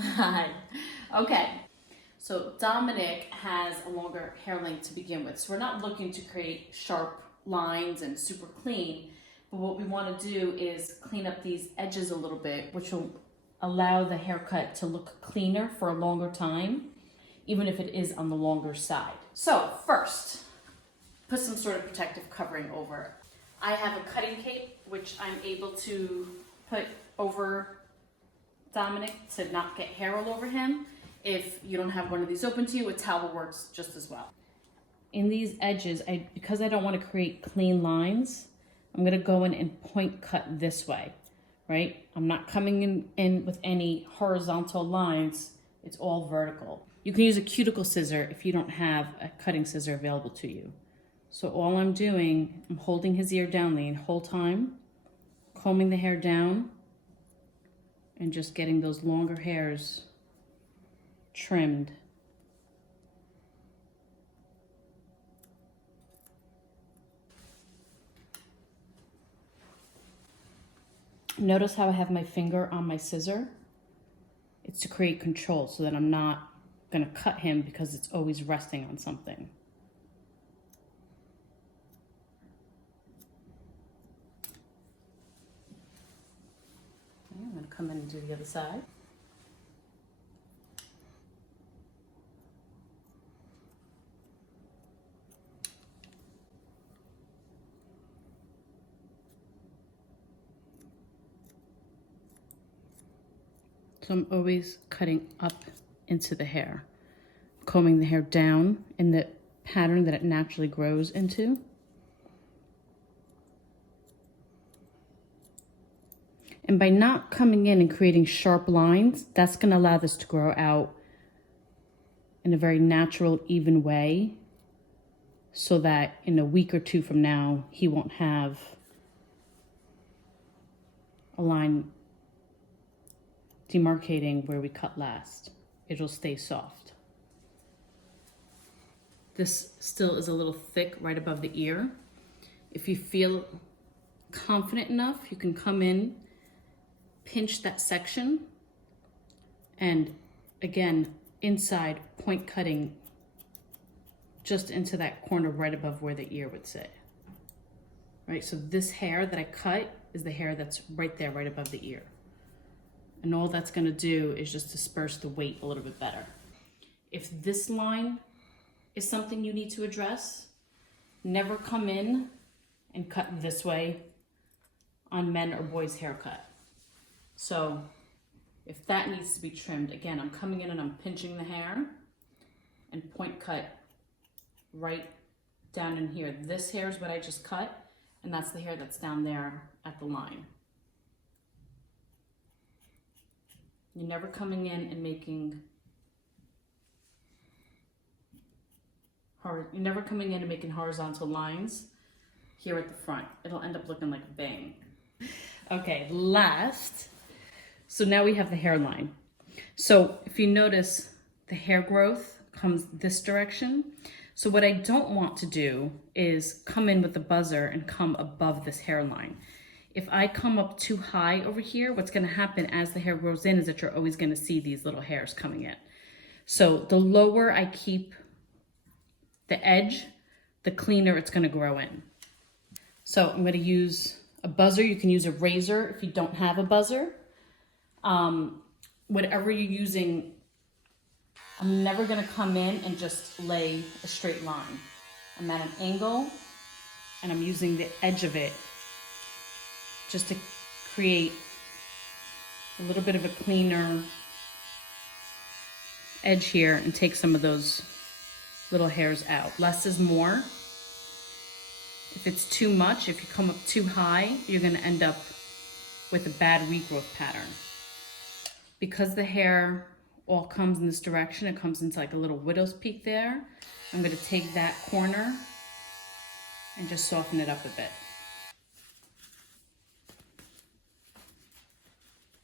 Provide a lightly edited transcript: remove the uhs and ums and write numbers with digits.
Hi. Okay. So Dominic has a longer hair length to begin with. So we're not looking to create sharp lines and super clean, but what we want to do is clean up these edges a little bit, which will allow the haircut to look cleaner for a longer time, even if it is on the longer side. So first, put some sort of protective covering over it. I have a cutting cape, which I'm able to put over Dominic to not get hair all over him. If you don't have one of these open to you, a towel works just as well. In these edges, because I don't want to create clean lines, I'm going to go in and point cut this way, right? I'm not coming in with any horizontal lines. It's all vertical. You can use a cuticle scissor if you don't have a cutting scissor available to you. So all I'm doing, I'm holding his ear down the whole time, combing the hair down, and just getting those longer hairs trimmed. Notice how I have my finger on my scissor? It's to create control so that I'm not gonna cut him because it's always resting on something. Okay, I'm gonna come in and do the other side. So I'm always cutting up into the hair, combing the hair down in the pattern that it naturally grows into. And by not coming in and creating sharp lines, that's going to allow this to grow out in a very natural, even way, so that in a week or two from now, he won't have a line demarcating where we cut last. It'll stay soft. This still is a little thick right above the ear. If you feel confident enough, you can come in, pinch that section, and again, inside, point cutting just into that corner right above where the ear would sit. Right, so this hair that I cut is the hair that's right there, right above the ear. And all that's gonna do is just disperse the weight a little bit better. If this line is something you need to address, never come in and cut this way on men or boys' haircut. So if that needs to be trimmed, again, I'm coming in and I'm pinching the hair and point cut right down in here. This hair is what I just cut, and that's the hair that's down there at the line. You're never coming in and making horizontal lines here at the front. It'll end up looking like a bang. Okay, last. So now we have the hairline. So if you notice, the hair growth comes this direction. So what I don't want to do is come in with the buzzer and come above this hairline. If I come up too high over here, what's gonna happen as the hair grows in is that you're always gonna see these little hairs coming in. So the lower I keep the edge, the cleaner it's gonna grow in. So I'm gonna use a buzzer. You can use a razor if you don't have a buzzer. Whatever you're using, I'm never gonna come in and just lay a straight line. I'm at an angle and I'm using the edge of it just to create a little bit of a cleaner edge here and take some of those little hairs out. Less is more. If it's too much, if you come up too high, you're gonna end up with a bad regrowth pattern. Because the hair all comes in this direction, it comes into like a little widow's peak there. I'm gonna take that corner and just soften it up a bit.